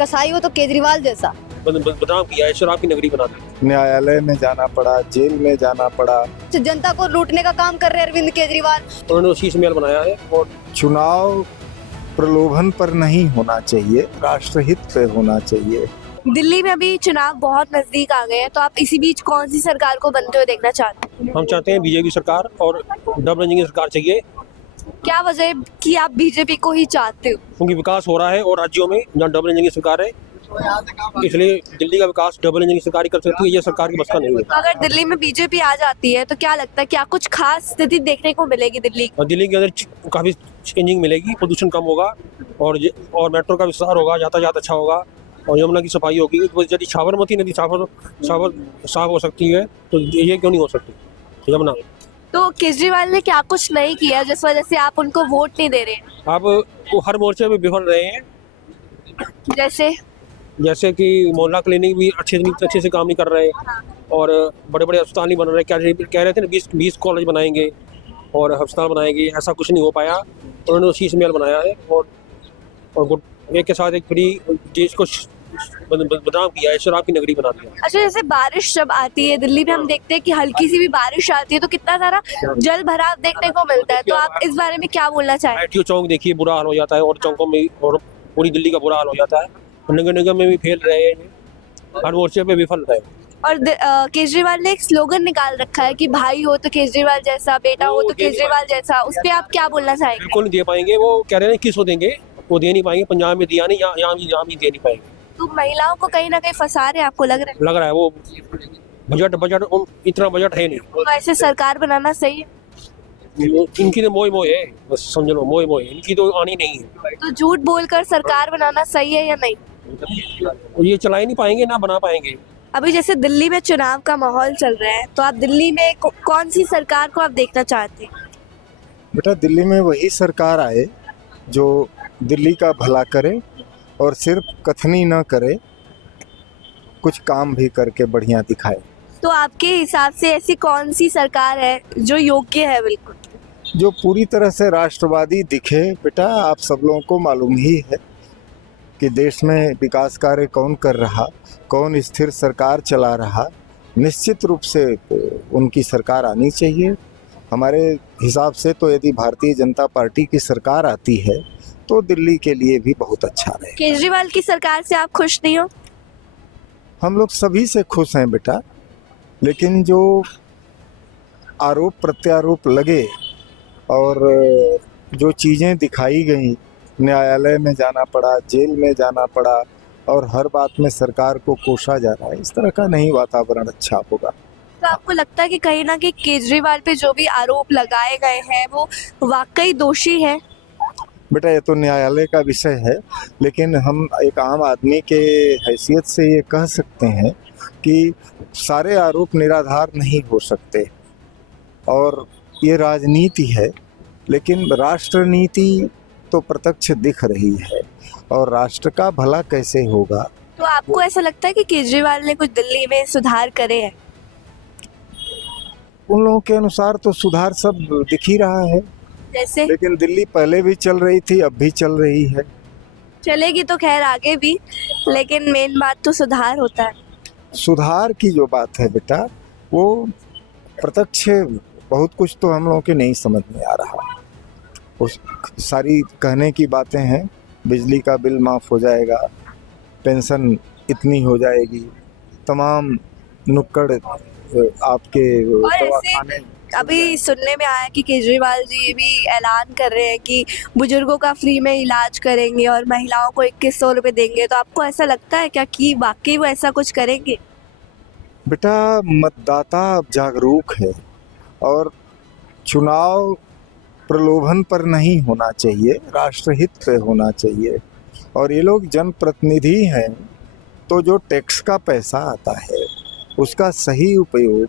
कसाई हो तो केजरीवाल जैसा। बदनाम किया है, शराब की नगरी बना दी। न्यायालय में जाना पड़ा, जेल में जाना पड़ा। जनता को लूटने का काम कर रहे हैं अरविंद केजरीवाल। उन्होंने शीश महल बनाया है। और चुनाव प्रलोभन पर नहीं होना चाहिए, राष्ट्रहित पे होना चाहिए। दिल्ली में अभी चुनाव बहुत नजदीक आ गए हैं, तो आप इसी बीच कौन सी सरकार को बनते हुए देखना चाहते हैं? हम चाहते हैं बीजेपी सरकार और डबल इंजन की सरकार चाहिए, क्या वजह है कि आप बीजेपी को ही चाहते हो? क्योंकि विकास हो रहा है और राज्यों में जहाँ डबल इंजन की सरकार है, इसलिए दिल्ली का विकास डबल इंजन की सरकार ही कर सकती है। ये सरकार की बस का नहीं है। तो अगर दिल्ली में बीजेपी आ जाती है तो क्या लगता है, क्या कुछ खास स्थिति देखने को मिलेगी दिल्ली? और दिल्ली के अंदर काफ़ी चेंजिंग मिलेगी, प्रदूषण कम होगा और मेट्रो का विस्तार होगा, यातायात अच्छा होगा और यमुना की सफाई होगी। तो यदि साबरमती नदी साफ हो सकती है तो ये क्यों नहीं हो सकती यमुना? तो केजरीवाल ने क्या कुछ नहीं किया जिस वजह से आप उनको वोट नहीं दे रहे हैं? अब वो हर मोर्चे पे विफल रहे हैं, जैसे कि मोहल्ला क्लिनिक भी अच्छे से काम नहीं कर रहे और बड़े बड़े अस्पताल नहीं बन रहे। कह रहे थे ना 20 कॉलेज बनाएंगे और अस्पताल बनाएंगे, ऐसा कुछ नहीं हो पाया। उन्होंने शीश महल बनाया है और एक के साथ एक फ्री देश को बदनाम किया है, शराब की नगरी बना दिया। अच्छा, जैसे बारिश जब आती है दिल्ली में, हम देखते हैं कि हल्की सी भी बारिश आती है तो कितना सारा जल भराव देखने को मिलता है, तो आप इस बारे में क्या बोलना चाहेंगे? ITO चौक देखिए, बुरा हाल हो जाता है और चौकों में और पूरी दिल्ली का बुरा हाल हो जाता है। नगर निगम में भी फेल रहे हैं, हर मोर्चे पे विफल रहे। और केजरीवाल ने एक स्लोगन निकाल रखा है कि भाई हो तो केजरीवाल जैसा, बेटा हो तो केजरीवाल जैसा, उस पर आप क्या बोलना चाहेंगे? बिल्कुल नहीं दे पाएंगे। वो कह रहे हैं किसको देंगे, वो दे नहीं पाएंगे। पंजाब में दिया नहीं, यहाँ भी दे नहीं पाएंगे। तो महिलाओं को कहीं ना कहीं फंसा रहे हैं, आपको लग रहा है? वो बजट इतना बजट है नहीं। तो ऐसे सरकार बनाना सही है? इनकी तो मोह है, बस समझ लो, मोह है इनकी, तो आनी नहीं है। तो झूठ बोलकर सरकार बनाना सही है या नहीं? ये चला ही नहीं पाएंगे, ना बना पाएंगे। अभी जैसे दिल्ली में चुनाव का माहौल चल रहा है, तो आप दिल्ली में कौन सी सरकार को आप देखना चाहते हैं? बेटा, दिल्ली में वही सरकार आए जो दिल्ली का भला करे और सिर्फ कथनी न करे, कुछ काम भी करके बढ़िया दिखाए। तो आपके हिसाब से ऐसी कौन सी सरकार है जो योग्य है? बिल्कुल जो पूरी तरह से राष्ट्रवादी दिखे। बेटा, आप सब लोगों को मालूम ही है कि देश में विकास कार्य कौन कर रहा, कौन स्थिर सरकार चला रहा। निश्चित रूप से उनकी सरकार आनी चाहिए। हमारे हिसाब से तो यदि भारतीय जनता पार्टी की सरकार आती है तो दिल्ली के लिए भी बहुत अच्छा रहेगा। केजरीवाल की सरकार से आप खुश नहीं हो? हम लोग सभी से खुश हैं बेटा, लेकिन जो आरोप प्रत्यारोप लगे और जो चीज़ें दिखाई गई, न्यायालय में जाना पड़ा, जेल में जाना पड़ा और हर बात में सरकार को कोसा जा रहा है, इस तरह का नहीं वातावरण अच्छा होगा। तो आपको लगता है कि कहीं ना कहीं केजरीवाल पे जो भी आरोप लगाए गए हैं वो वाकई दोषी है? बेटा, ये तो न्यायालय का विषय है, लेकिन हम एक आम आदमी के हैसियत से ये कह सकते हैं कि सारे आरोप निराधार नहीं हो सकते और ये राजनीति है, लेकिन राष्ट्र नीति तो प्रत्यक्ष दिख रही है और राष्ट्र का भला कैसे होगा। तो आपको ऐसा लगता है कि केजरीवाल ने कुछ दिल्ली में सुधार करे हैं? उन लोगों के अनुसार तो सुधार सब दिख ही रहा है, जैसे लेकिन दिल्ली पहले भी चल रही थी, अब भी चल रही है। चलेगी तो खैर आगे भी, लेकिन मेन बात तो सुधार होता है। सुधार की जो बात है बेटा, वो प्रत्यक्ष बहुत कुछ तो हम लोगों के नहीं समझ में आ रहा। उस सारी कहने की बातें हैं, बिजली का बिल माफ़ हो जाएगा, पेंशन इतनी हो जाएगी, तमाम नुक्कड़ आपके और ऐसे दवाखाने। अभी सुनने में आया कि केजरीवाल जी ये भी ऐलान कर रहे हैं कि बुजुर्गों का फ्री में इलाज करेंगे और महिलाओं को 2100 रुपये देंगे, तो आपको ऐसा लगता है क्या कि वाकई वो ऐसा कुछ करेंगे? बेटा, मतदाता अब जागरूक है और चुनाव प्रलोभन पर नहीं होना चाहिए, राष्ट्रहित पे होना चाहिए। और ये लोग जनप्रतिनिधि हैं, तो जो टैक्स का पैसा आता है उसका सही उपयोग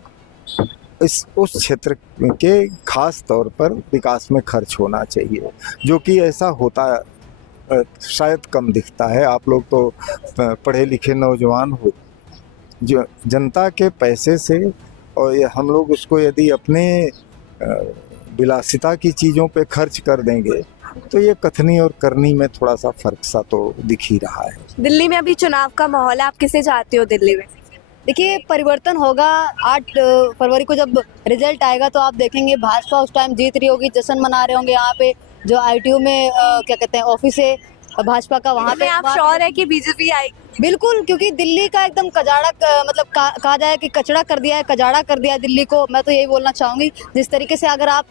उस क्षेत्र के खास तौर पर विकास में खर्च होना चाहिए, जो कि ऐसा होता शायद कम दिखता है। आप लोग तो पढ़े लिखे नौजवान हो, जो जनता के पैसे से, और हम लोग उसको यदि अपने विलासिता की चीज़ों पे खर्च कर देंगे तो ये कथनी और करनी में थोड़ा सा फर्क सा तो दिख ही रहा है। दिल्ली में अभी चुनाव का माहौल है, आप किसे चाहते हो दिल्ली में? देखिए परिवर्तन होगा 8 फरवरी को जब रिजल्ट आएगा तो आप देखेंगे भाजपा उस टाइम जीत रही होगी, जश्न मना रहे होंगे यहाँ पे जो आईटीयू में क्या कहते हैं ऑफिस है भाजपा का वहाँ पे। आप श्योर है कि बीजेपी आएगी? बिल्कुल, क्योंकि दिल्ली का एकदम कजाड़ा मतलब कहा जाए कि कचड़ा कर दिया है, कजाड़ा कर दिया है दिल्ली को। मैं तो यही बोलना चाहूंगी, जिस तरीके से अगर आप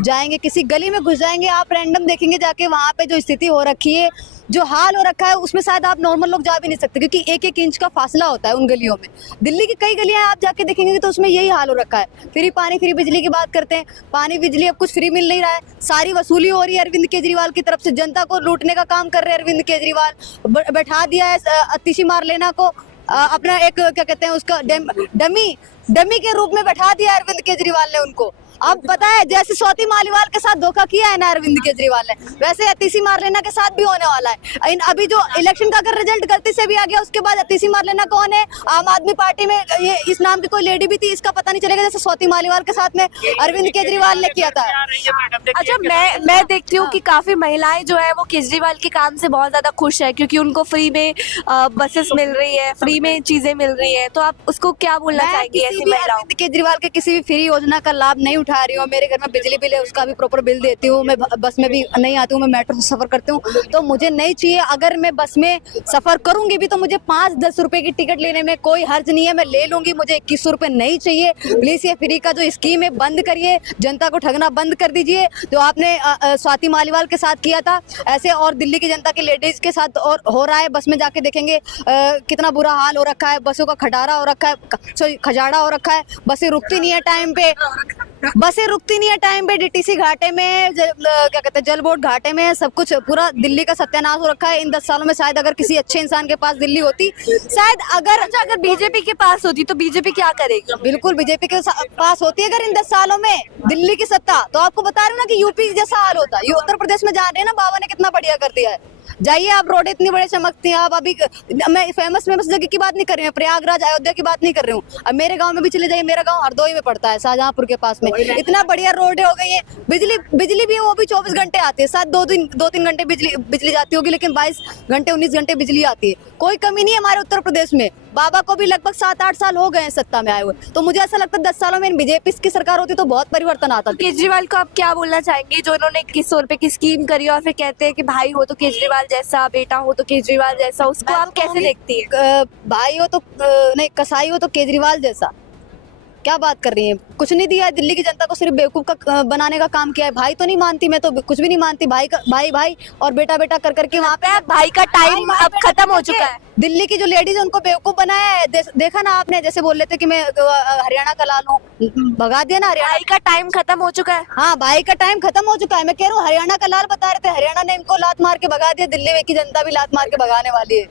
जाएंगे किसी गली में घुस जाएंगे, आप रैंडम देखेंगे जाके वहाँ पे जो स्थिति हो रखी है, जो हाल हो रखा है, उसमें शायद आप नॉर्मल लोग जा भी नहीं सकते, क्योंकि 1-1 इंच का फासला होता है उन गलियों में। दिल्ली की कई गलियां आप जाके देखेंगे तो उसमें यही हाल हो रखा है। फ्री पानी फ्री बिजली की बात करते हैं, पानी बिजली अब कुछ फ्री मिल नहीं रहा है, सारी वसूली हो रही है अरविंद केजरीवाल की तरफ से। जनता को लूटने का काम कर रहे हैं अरविंद केजरीवाल। बैठा दिया है अतिशी मारलेना को अपना एक क्या कहते हैं उसका डमी के रूप में बैठा दिया अरविंद केजरीवाल ने उनको। अब पता है जैसे स्वाति मालीवाल के साथ धोखा किया है ना अरविंद केजरीवाल ने, वैसे अतिशी मारलेना के साथ भी होने वाला है। अभी जो इलेक्शन का अगर रिजल्ट गलती से भी आ गया, उसके बाद अतिशी मारलेना कौन है? आम आदमी पार्टी में ये इस नाम की कोई लेडी भी थी, इसका पता नहीं चलेगा, जैसे स्वाति मालीवाल के साथ में अरविंद केजरीवाल ने किया था। अच्छा, मैं देखती हूँ कि काफी महिलाएं जो है वो केजरीवाल के काम से बहुत ज्यादा खुश है, क्योंकि उनको फ्री में बसेस मिल रही है, फ्री में चीजें मिल रही है। तो आप उसको क्या बोलना चाहेंगी ऐसी महिलाओं? अरविंद केजरीवाल के किसी भी फ्री योजना का लाभ नहीं उठा रही हूँ। मेरे घर में बिजली बिल है, उसका भी प्रॉपर बिल देती हूँ। मैं बस में भी नहीं आती हूँ, मैं मेट्रो से सफर करती हूँ, तो मुझे नहीं चाहिए। अगर मैं बस में सफर करूंगी भी तो मुझे 5-10 रुपए की टिकट लेने में कोई हर्ज नहीं है, मैं ले लूंगी। मुझे 2100 रुपए नहीं चाहिए। प्लीज ये फ्री का जो स्कीम है बंद करिए, जनता को ठगना बंद कर दीजिए, जो आपने स्वाति मालीवाल के साथ किया था ऐसे और दिल्ली की जनता के लेडीज के साथ और हो रहा है। बस में जाके देखेंगे कितना बुरा हाल हो रखा है, बसों का खटारा हो रखा है, खजाड़ा हो रखा है। बसें रुकती नहीं है टाइम पे, डीटीसी घाटे में क्या कहते हैं जल बोर्ड घाटे में, सब कुछ पूरा दिल्ली का सत्यानाश हो रखा है। इन 10 सालों में शायद अगर किसी अच्छे इंसान के पास दिल्ली होती, शायद अगर बीजेपी के पास होती तो बीजेपी क्या करेगी? बिल्कुल बीजेपी के पास होती अगर इन 10 सालों में दिल्ली की सत्ता, तो आपको बता रहे हो ना कि यूपी जैसा हाल होता। ये उत्तर प्रदेश में जा रहे हैं ना, बाबा ने कितना बढ़िया कर दिया है। जाइए आप, रोड इतनी बड़ी चमकती हैं। आप अभी मैं फेमस जगह की बात नहीं कर रही हूँ, प्रयागराज अयोध्या की बात नहीं कर रही हूँ। अब मेरे गांव में भी चले जाइए, मेरा गांव हरदोई में पड़ता है, शाहजहांपुर के पास में। इतना बढ़िया रोड हो गई है, बिजली भी है, वो भी 24 घंटे आती है। शायद 2-3 घंटे बिजली जाती होगी, लेकिन 22 घंटे 19 घंटे बिजली आती है। कोई कमी नहीं है हमारे उत्तर प्रदेश में। बाबा को भी लगभग 7-8 साल हो गए हैं सत्ता में आए हुए, तो मुझे ऐसा लगता है 10 सालों में बीजेपी की सरकार होती तो बहुत परिवर्तन आता। केजरीवाल को आप क्या बोलना चाहेंगे, जो उन्होंने 2100 रुपए की स्कीम करी और फिर कहते हैं कि भाई हो तो केजरीवाल जैसा, बेटा हो तो केजरीवाल जैसा, उसको आप कैसे देखती है? भाई हो तो नहीं, कसाई हो तो केजरीवाल जैसा। क्या बात कर रही हैं? कुछ नहीं दिया है दिल्ली की जनता को, सिर्फ बेवकूफ का बनाने का काम किया है। भाई तो नहीं मानती, मैं तो कुछ भी नहीं मानती। भाई और बेटा और करके वहाँ पे भाई का टाइम अब खत्म हो चुका है। दिल्ली की जो लेडीज है उनको बेवकूफ बनाया है। देखा ना आपने, जैसे बोल रहे थे कि मैं हरियाणा का लाल हूँ, भगा दिया ना हरियाणा। भाई का टाइम खत्म हो चुका है। हाँ, भाई का टाइम खत्म हो चुका है। मैं कह रहा हूँ हरियाणा का लाल बता रहे थे, हरियाणा ने इनको लात मार के भगा दिया, दिल्ली की जनता भी लात मार के भगाने वाली है।